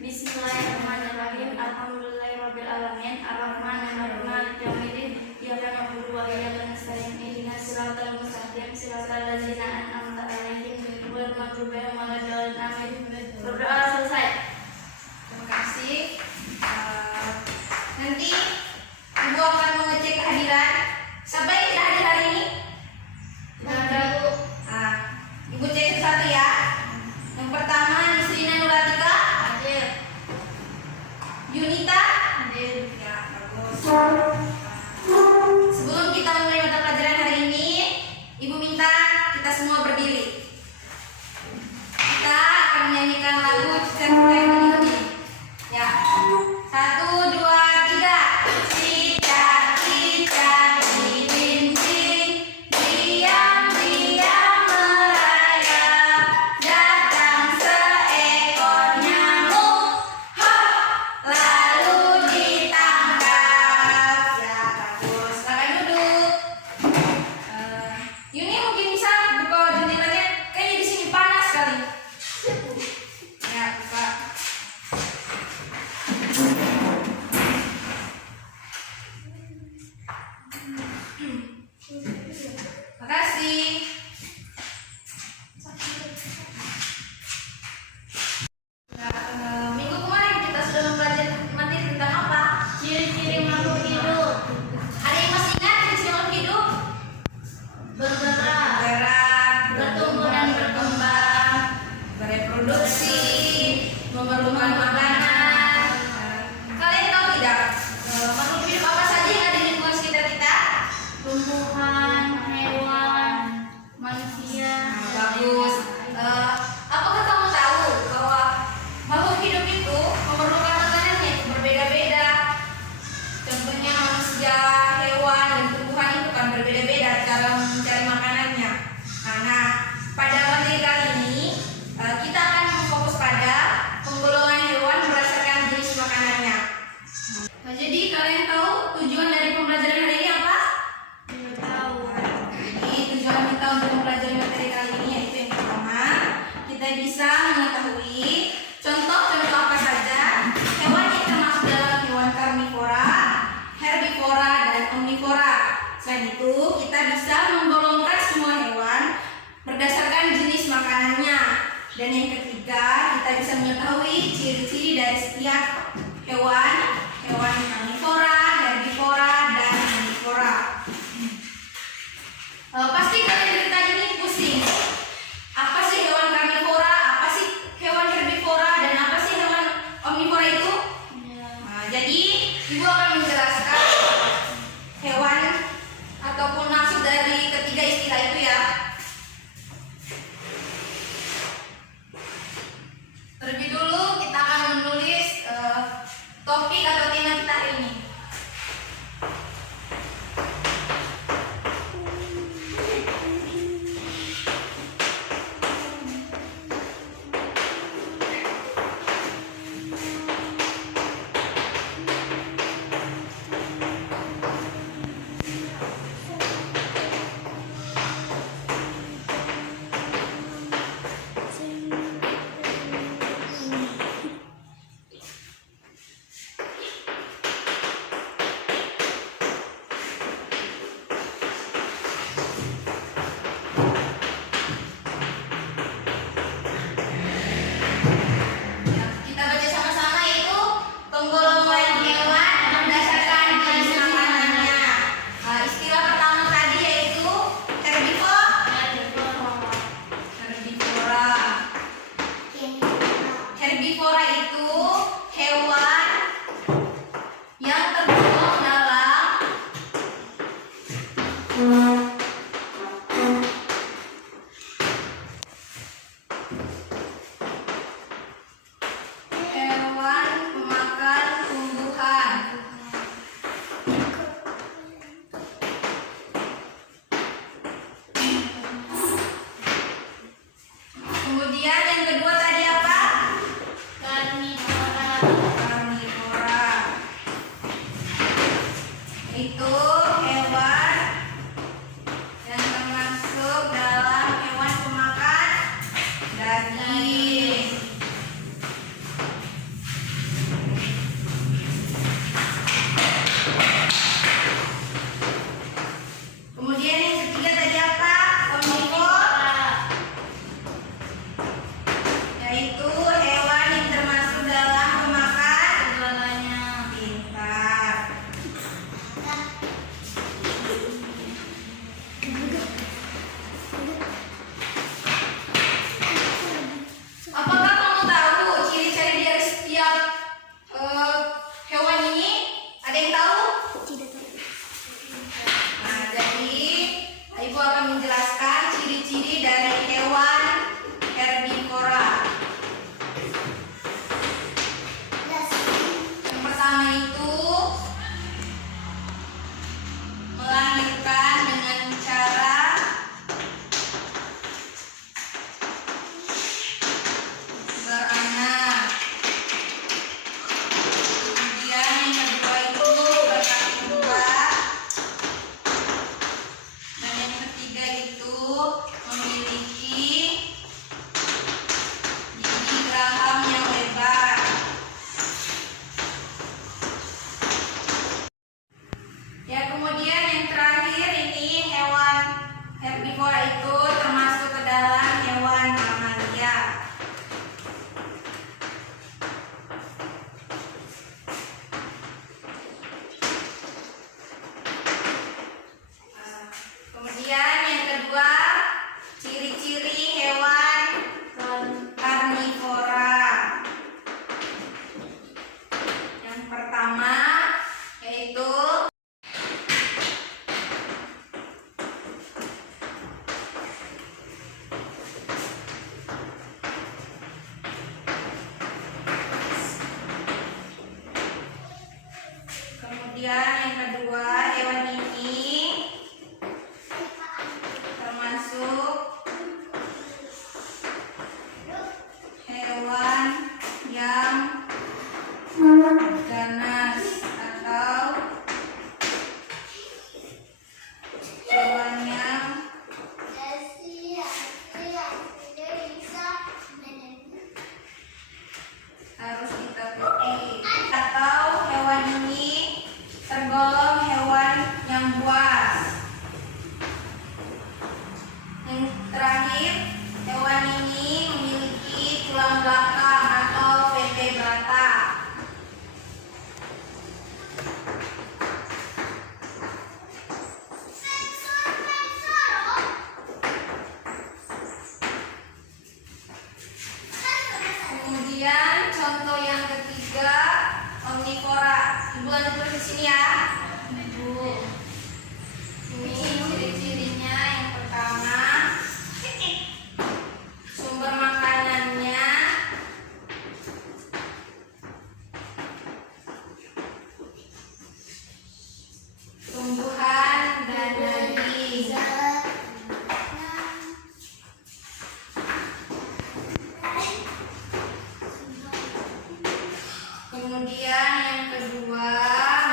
Bismillahirrahmanirrahim. Alhamdulillahirrabbilalamin. Ar-Rahmanir-Rahim. Maliki yaumiddin. Iyyaka na'budu wa iyyaka nasta'in. Ihdinas siratal mustaqim. Siratal ladzina an'amta 'alaihim ghairil maghdubi 'alaihim waladdallin. Amin. Berdoa selesai. Terima kasih. Nanti Ibu akan mengecek kehadiran. Siapa yang tidak hadir hari ini? Ada Bu. Ibu cek satu ya. Yang pertama Nisrina Nuratika hadir. Yunita hadir. Ya, bagus. Sebelum kita mulai mata pelajaran hari ini, Ibu minta kita semua berdiri. Kita akan menyanyikan lagu Cicak Cicak ini. Ya. 1, 2, 3. Cicak cicak di dinding, diam-diam merayap, datang seekor nyamuk, lalu ditangkap. Ya, bagus. Silakan duduk. Yuni mungkin bisa buka jendelanya. Kayaknya di sini panas sekali. Ya, buka. Makasih. Minggu kemarin kita sudah mempelajari materi tentang apa? Ciri-ciri makhluk hidup. Ada yang masih ingat ciri-ciri makhluk hidup? Bergerak, bertumbuh dan berkembang, bereproduksi, memerlukan makanan. Kalian tahu tidak? Makhluk hidup apa saja yang ada di lingkungan sekitar kita? Tumbuhan, hewan, manusia. Bagus. Apakah kamu tahu bahwa makhluk hidup itu memerlukan makanannya berbeda-beda? Contohnya manusia, hewan, dan tumbuhan itu kan berbeda-beda cara mencari makanannya. Nah, pada materi kali ini kita akan fokus pada penggolongan hewan berdasarkan jenis makanannya. Nah, jadi kalian tahu tujuan dari pembelajaran hari ini apa? Tahu. Jadi tujuan kita untuk mempelajari materi kali ini yaitu yang pertama, kita bisa mengetahui contoh-contoh apa saja hewan yang termasuk dalam hewan karnivora, herbivora, dan omnivora. Selain itu, kita bisa menggolongkan semua hewan berdasarkan jenis makanannya. Dan yang ketiga, kita bisa mengetahui ciri-ciri dari setiap hewan karnivora, herbivora, dan omnivora. Pasti kalian dari tadi ini pusing. Apa sih hewan karnivora? Apa sih hewan herbivora? Dan apa sih hewan omnivora itu? Nah, jadi Ibu akan menjelaskan hewan ataupun maksud dari ketiga istilah itu ya. Terlebih dulu kita akan menulis topik atau tema kita hari ini. Kemudian yang kedua, hewan ini termasuk hewan yang ganas atau hewan yang harus kita pilih, atau hewan ini tergolong hewan yang buas. Yang terakhir, hewan ini memiliki tulang belakang atau vertebrata. Kemudian contoh yang ketiga, omnivora. Ibu lanjut tulis di sini ya. Ibu. Ini ciri-cirinya yang pertama, sumber makanannya tumbuhan dan daging. Kemudian yang kedua,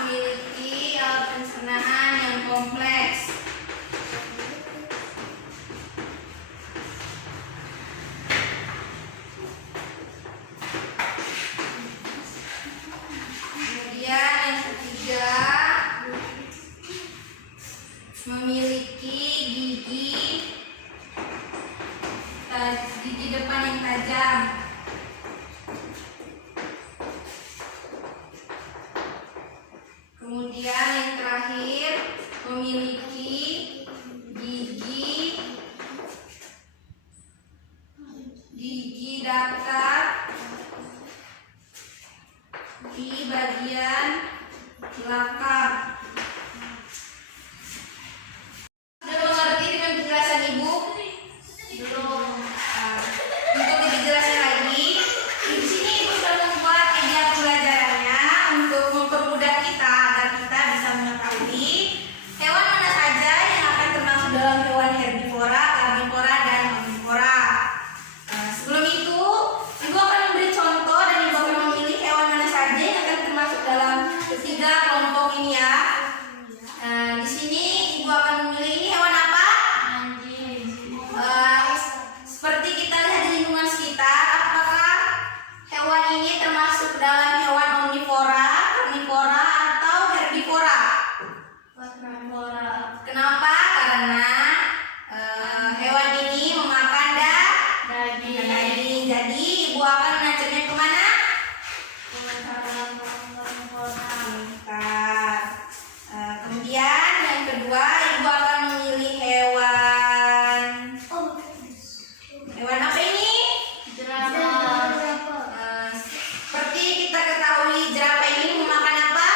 memiliki alat pencernaan yang kompleks. Kemudian yang ketiga, memiliki gigi depan yang tajam. Kemudian yang terakhir, memiliki gigi datar di bagian belakang. Sudah mengerti dengan penjelasan Ibu? Belum. Untuk lebih jelasnya lagi, di sini Ibu sudah membuat media pembelajarannya untuk mempermudah kita agar kita bisa mengetahui hewan mana saja yang akan termasuk dalam hewan herbivora, karnivora, dan omnivora. Sebelum itu, Ibu akan memberi contoh dan Ibu akan memilih hewan mana saja yang akan termasuk dalam ketiga kelompok ini ya. Di sini Ibu akan memilih ini hewan apa? Anjing. Seperti kita lihat di lingkungan sekitar, apakah hewan ini termasuk dalam hewan omnivora, karnivora, atau herbivora? Karnivora. Kenapa? Karena hewan ini memakan daging. Jadi Ibu akan mengajarnya kemana? Kemudian yang kedua, Ibu akan memilih hewan apa ini? Jerapah. Seperti kita ketahui, jerapah ini memakan apa?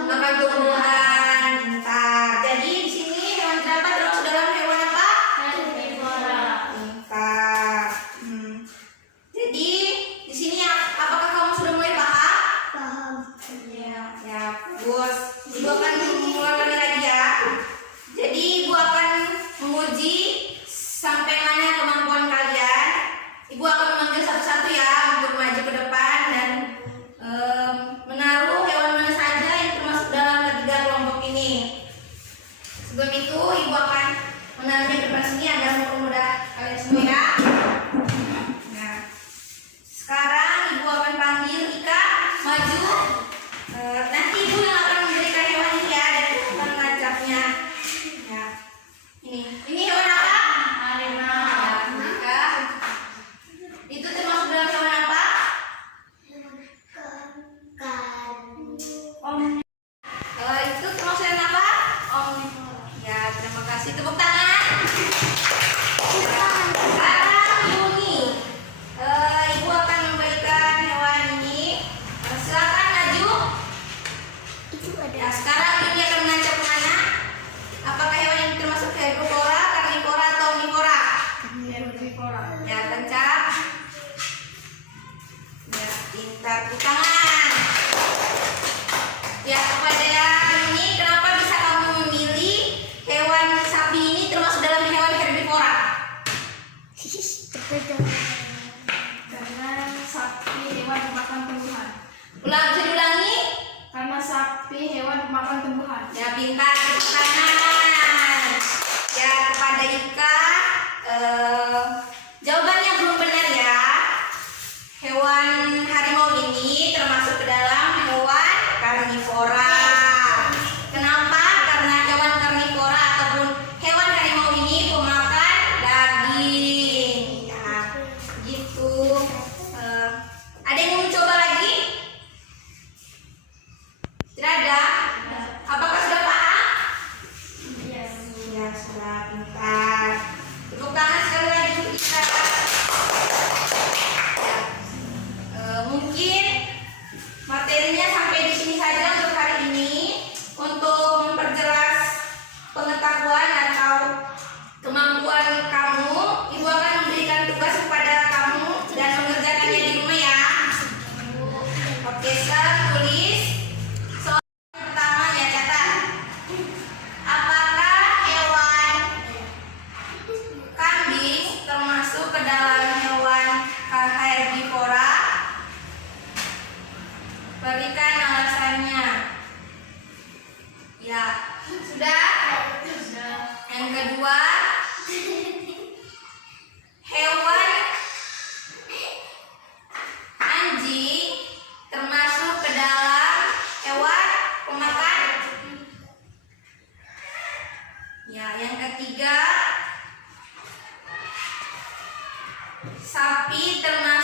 Memakan tumbuhan. Pintar. Jadi di sini hewan jerapah termasuk dalam hewan apa? Herbivora. Pintar. Jadi di sini apakah kamu sudah mulai paham? Paham. Ya, bagus. Ibu akan mengulangi lagi ya. Jadi Ibu akan menguji sampai mana kemampuan kalian. Ibu akan memanggil satu-satu ya untuk maju ke depan dan menaruh hewan mana saja yang termasuk dalam ketiga kelompok ini. Sebelum itu Ibu akan menaruhnya ke depan sini agar mempermudah kalian semua ya. Nah, sekarang Ibu akan panggil Ika maju. Nanti Ibu yang akan memberikan hewan ini ya dan akan mengajaknya. Ya. Ini hewan apa? Harimau. Ika. Itu termasuk dalam hewan apa? Kalau itu termasuk hewan apa? Omnivora. Ya, terima kasih. Tepuk tangan. Sekarang Ibu akan memberikan hewan ini. Silakan maju. Ya, sekarang Ibu akan mengajak kemana? Apakah hewan ini termasuk herbivora, karnivora, atau omnivora? Herbivora. Ya, kencang. Ya, pintar. Tepuk tangan. Ya, Karena sapi hewan pemakan tumbuhan. Bisa diulangi? Karena sapi hewan pemakan tumbuhan. Ya, pintar, tepuk tangan. Ya, kepada Ika, jawabannya belum benar ya. Hewan harimau ini termasuk ke dalam hewan karnivora. Kenapa? Karena hewan karnivora ataupun hewan harimau ini pemakan daging. Ya, gitu. Ada yang mau mencoba lagi? Tidak ada? Apakah sudah paham? Iya. Ya, sudah pintar. Tepuk tangan sekali lagi untuk kita. Ya. Mungkin materinya sampai di sini saja untuk hari ini. Untuk memperjelas pengetahuan atau kemampuan kamu, Ibu akan memberikan tugas kepada kamu dan mengerjakannya di rumah ya. Oke, sekarang tulis. Pertama ya, catat. Apakah hewan kambing termasuk ke dalam hewan herbivora? Berikan alasannya. Ya, sudah? Yang kedua, hewan anjing termasuk ke dalam hewan pemakan? Ya, yang ketiga, sapi termasuk